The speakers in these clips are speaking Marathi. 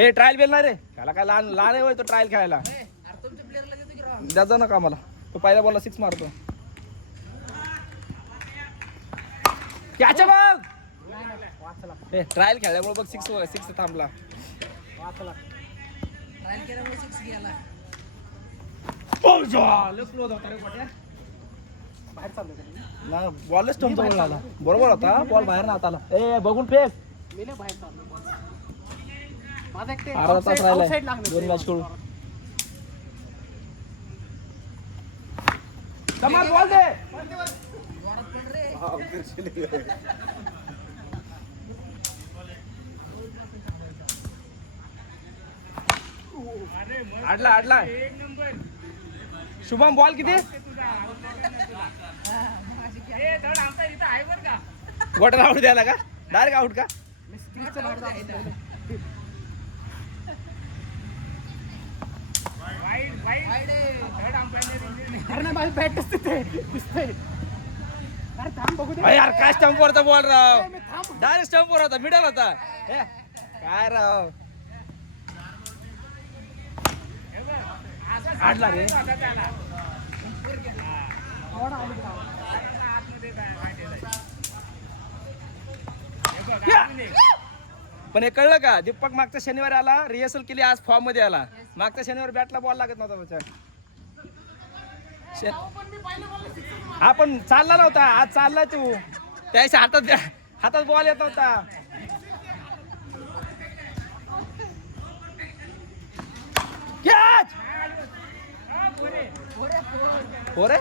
ए ट्रायल बेल नाही रे त्याला काय लहान लहान आहे तो ट्रायल खेळायला द्यायचा नका आम्हाला तो पहिल्या बॉलला 6 मारतो त्याच्या बघ ए ट्रायल खेळल्यामुळे बघ 6 थांबला ट्रायल केल्यामुळे 6 गेला बाहेर चाललो ना बॉलच स्टंप जवळ आला बरोबर होता बॉल बाहेर ना आला ए बघून फेक मी नाही बाहेर चाललो माझा एक ते अर्धा तास राहिलाय आउटसाइड लागले 2 मॅच खेळू कमाल बॉल दे जोरात पड रे आडला शुभम बॉल किती वॉटर आउट द्यायला का डायरेक्ट आउट का यार काय स्टंप वरचा बॉल राव डायरेक्ट स्टंप वर होता मिडल होता काय राव आडला रे पण हे कळलं का दीपक मागच्या शनिवारी आला रिहर्सल केली आज फॉर्म मध्ये आला मागच्या शनिवारी बॅटला बॉल लागत नव्हता त्याच्या हा पण चालला नव्हता आज चाललाय तू त्याच्या हातात बॉल येत नव्हता कॅच पोरे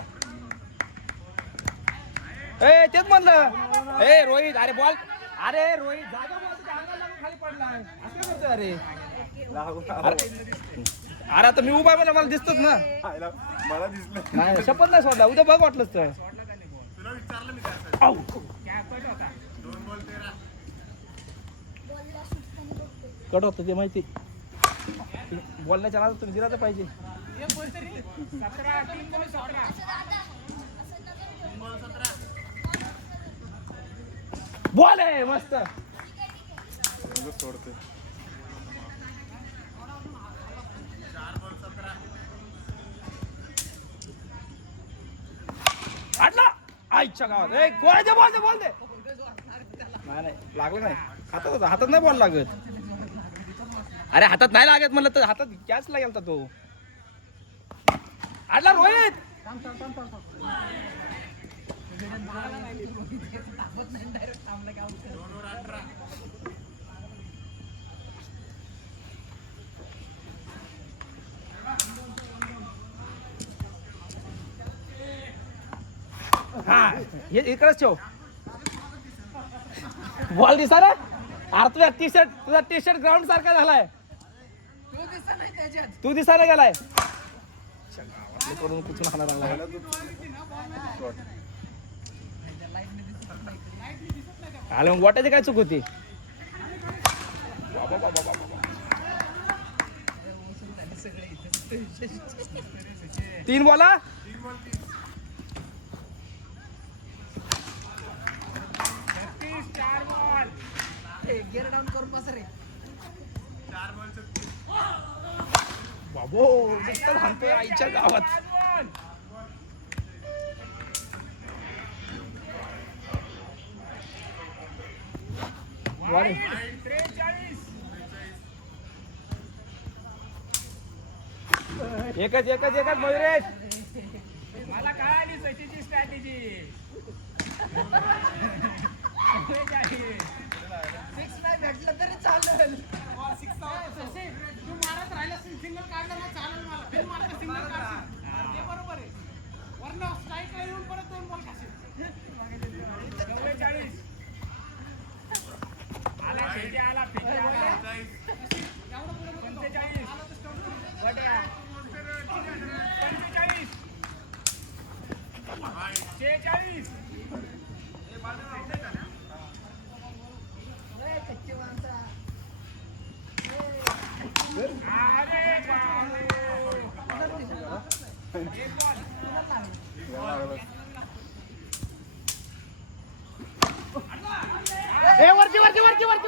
ए तेच म्हणलं ए रोहित अरे बॉल अरे रोहित जागा खाली पडलाय असं करतोय अरे आता मी उभा मला दिसतोच ना मला दिसलं नाही शपथ नाही सोडला उद्या बघ वाटलंच तर कट होतं ते माहिती बोलण्याच्या नादात तुम्ही दिला तर पाहिजे बॉल आहे मस्त सोडते आटला आईच्या गावात ए गोळ्या दे बॉल दे बॉल दे नाही लागलं नाही हातात नाही बॉल लागत अरे हातात नाही लागत म्हणलं तर हातात कॅच लागेल तर तो आडला रोहित हा हे इकडेच ठेव बॉल दिसा रे अरे तुझा टी शर्ट ग्राउंड सारखा झालाय तू दिसायला गेलाय करून कुठून खाणार लागला आले मग वाटायची काय चूक होती तीन बॉला गेअर डाऊन करून बस रे बाबो मस्त हाणतोय आईच्या गावात एकच मयुरेश मला कळाली सचिनची स्ट्रॅटेजी 6 नाही भेटलं तरी चालेल तू मारत राहिला सिंगल काढला ना चालेल मला बिन मारता सिंगल काढशील ते बरोबर आहे वरनं स्ट्राईक येऊन परत 2 बॉल खाशील 44 आला फेटी आला 45 वड्या 45 46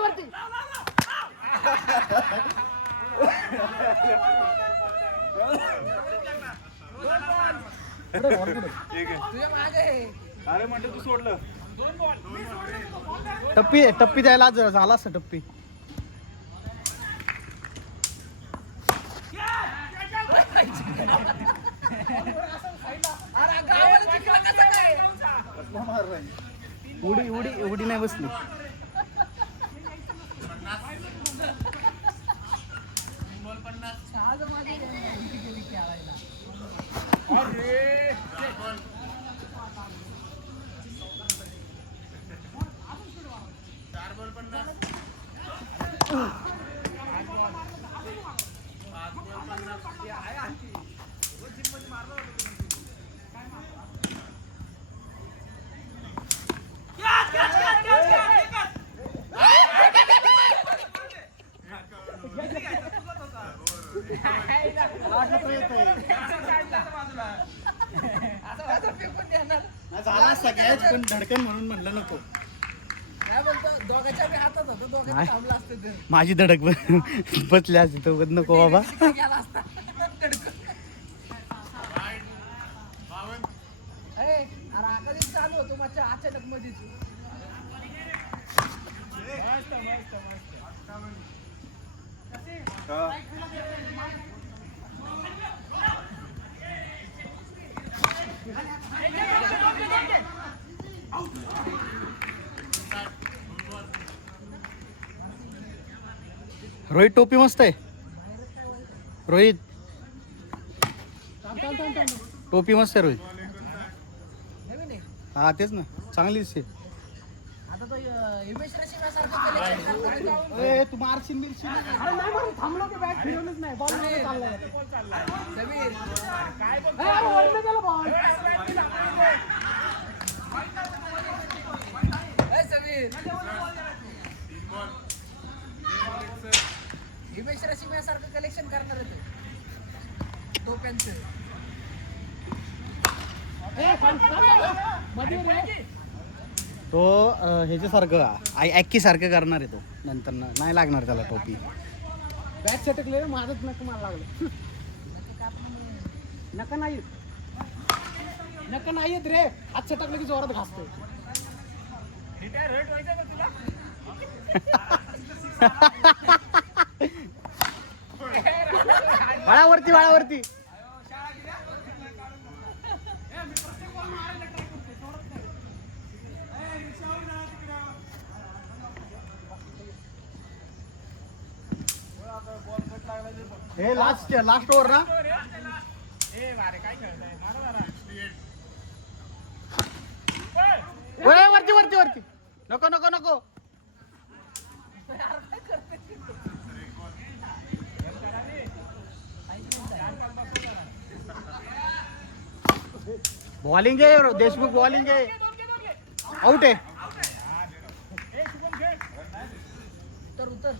वरती ठीक आहे. अरे म्हणते तू सोडलं. टप्पी टप्पी द्यायला झाला असं टप्पी. उडी उडी उडी नाही बसली. झाला सगळ्याच पण धडकन म्हणून म्हणलं नको. माझी धडक बसली असते तो नको बाबा. चालू होतो माझ्या अचानक मध्येच. रोहित टोपी मस्त आहे. रोहित टोपी मस्त आहे रोहित. हा तेच ना चांगली दिसते. आता तो हिमेश रेशीम ए, तू मारशील बिरशील. अरे नाही म्हणून थांबलो की बॅट फिरवलंच नाही. बॉल चाललाय. समीर काय वरनं गेला बॉल. ए समीर हिमेश रेशीम यासारखं कलेक्शन करणार आहे तो टोप्यांचं. तो ह्याच्यासारखं ॲक्की सारखं करणार आहे तो. नंतर नाही लागणार त्याला टोपी. बॅट सटकले माझंच नक मार लागलं. नका नाही नका नाही येत रे. हात सटकलं की जोरात घासतो. वाळावरती वाळावरती. हे लास्ट ओव्हर ना. वरती वरती वरती. नको नको नको. बॉलिंग आहे देशमुख. बॉलिंग आहे. आउट आहे. उतर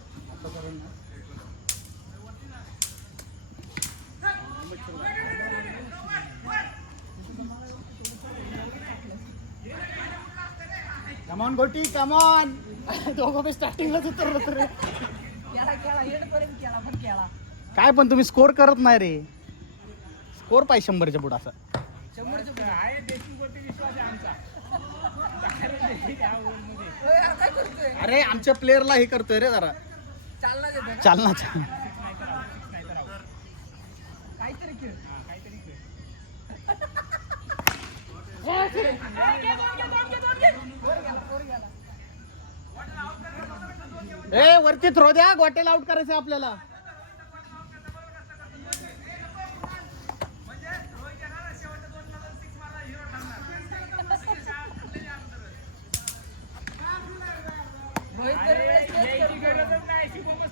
कमॉन गोटी कमॉन. दोघं बी स्टार्टिंगलाच उतरलो तर रे. खेळा येडपर्यंत खेळा पण खेळा. काय पण तुम्ही स्कोर करत नाही रे. स्कोर पाहिजे 100च्या पुढे असा. 100च्या पुढे आहे. देशमुखवरती विश्वास आहे आमचा. काय करतोय. अरे आमच्या प्लेअरला हे करतोय रे जरा. चालना देतो चालना. काहीतरी खेळ. ए वरती थ्रो द्या. गोट्याला आउट करायचं आपल्याला.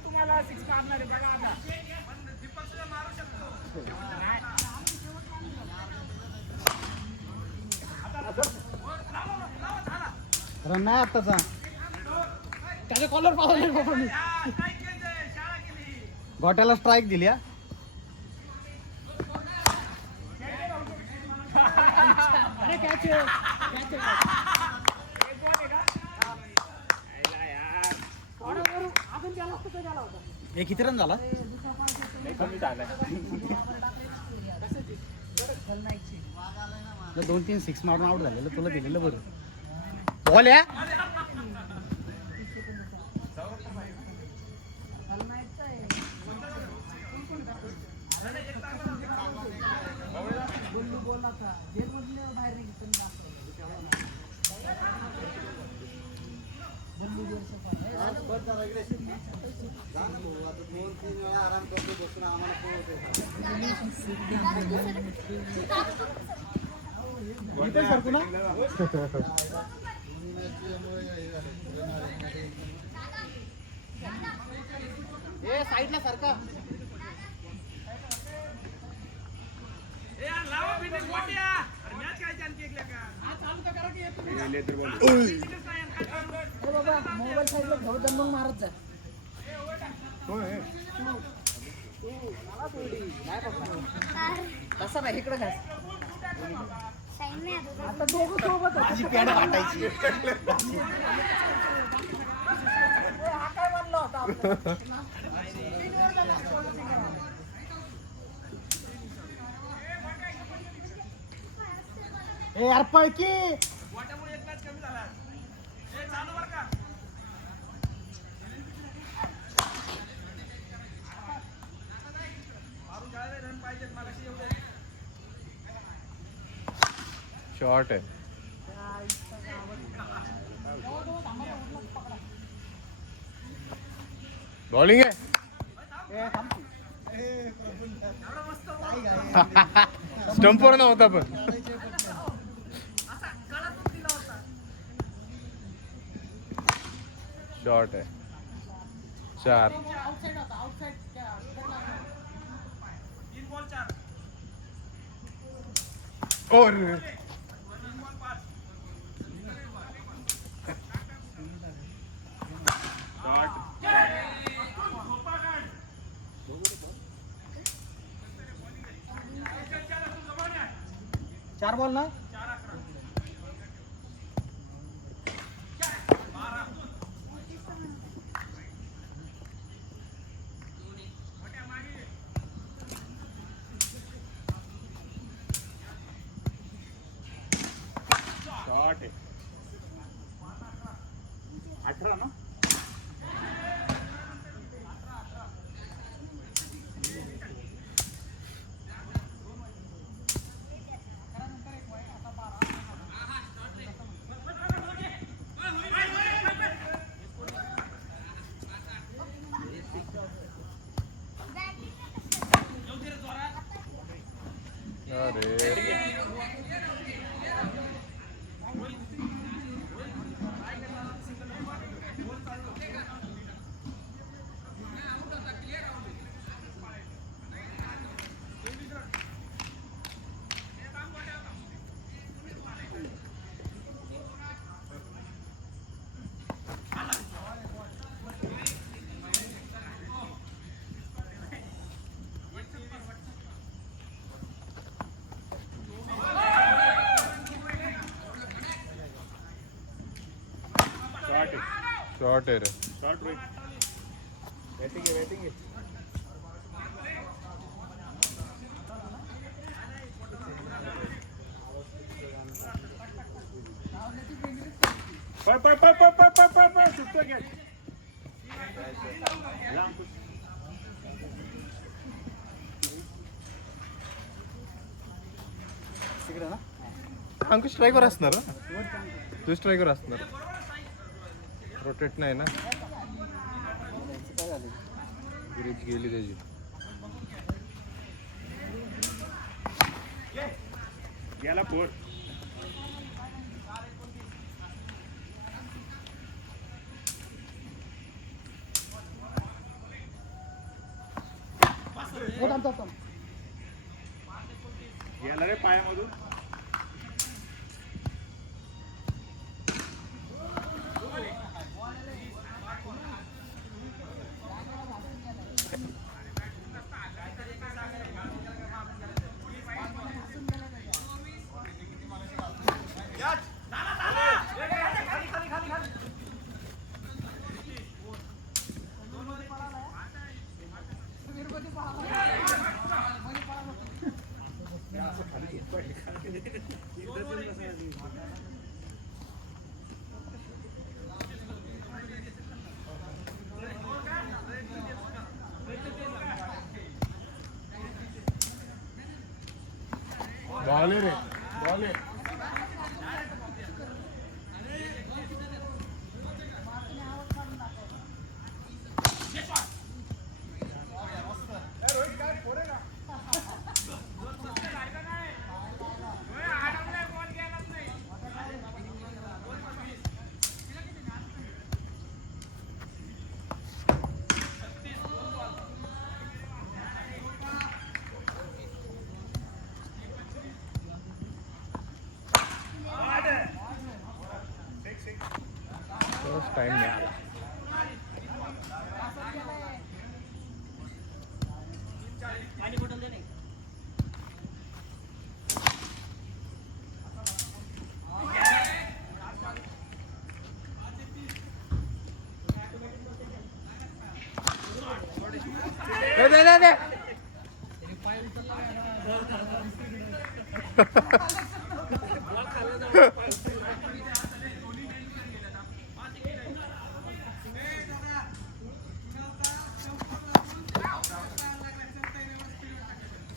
तुम्हाला सिक्स मारणार आहे बघा आता. रन नाही आत्ताचा. त्याच्या कॉलर पावले बाबा मी. गोट्याला स्ट्राईक दिली. हा अरे कॅच हे किती रन झाला. नाही कमी झालाय. 2-3 6 मारून आउट झालेलं तुला दिलेलं बरं. बॉल या इथे सरकू ना. ए साईडला सरका. मोबाईल साईडला घेऊ मग मारत जा. तसं नाही इकडे घास. आता दोघं सोबत माझी पॅड वाटायची. हा काय म्हणलं होता आपलं? ए यार पळकी. शॉर्ट आहे. बॉलिंग आहे. स्टंपवर नव्हता पण. शॉर्ट आहे. 4. आउटसाइड होता आउटसाइड. और चार बॉल ना. शॉर्ट आहे. 18 ना. अरे शॉर्ट आहे रे. शॉर्ट रे. बॅटिंग आहे बॅटिंग आहे. पळ पळ पळ पळ पळ पळ पळ पळ सुट्ट घ्या. तिकडे ना. अंकुश स्ट्रायकर असणार ना. तू स्ट्रायकर असणार. रोटेट नाही ना. ग्रीप गेली त्याची. याला फोर. याला रे पायामधून. बॉल रे बॉल आहे. टाइम मिळाला.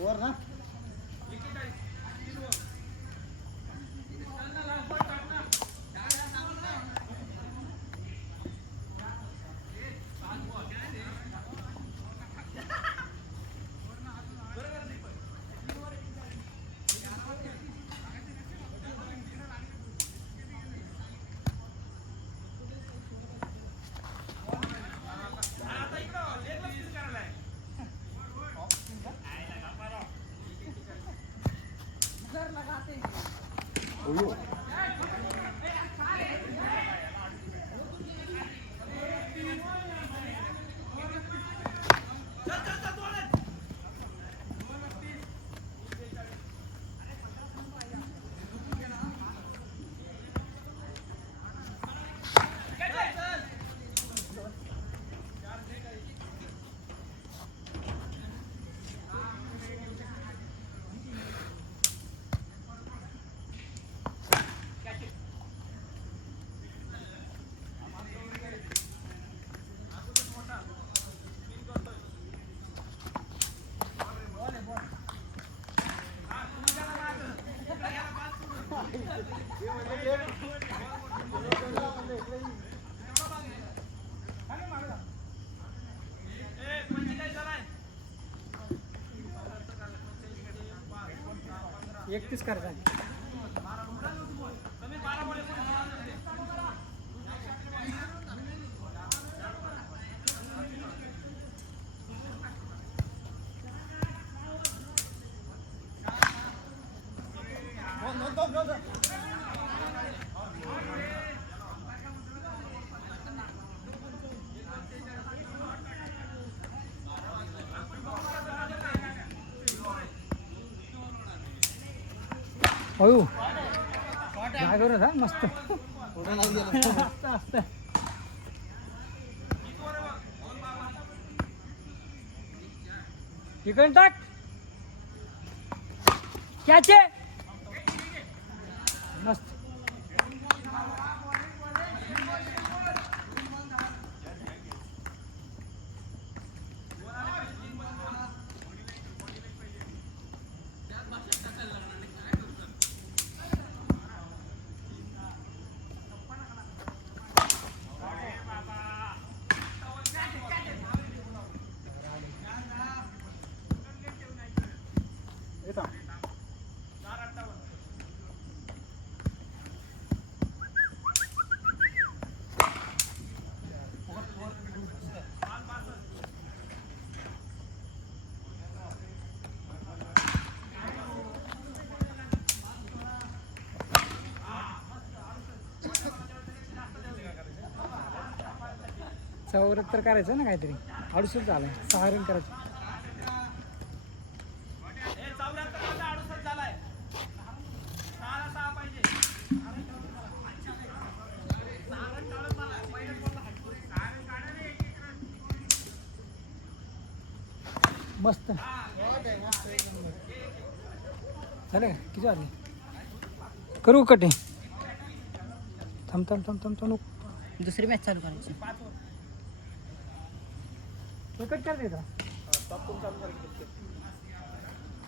वर ना एकतीस करायचा अयो जागेवर जा मस्त मस्त असतं इकडे टाक कॅच आहे मस्त चौऱ्याहत्तर करायचं ना काहीतरी 68 झालं 6 रन करायचं मस्त झालं का किती वाजले करू कटे थांब थांब थांब थांब थांब दुसरी मॅच चालू करायची. कट कर देता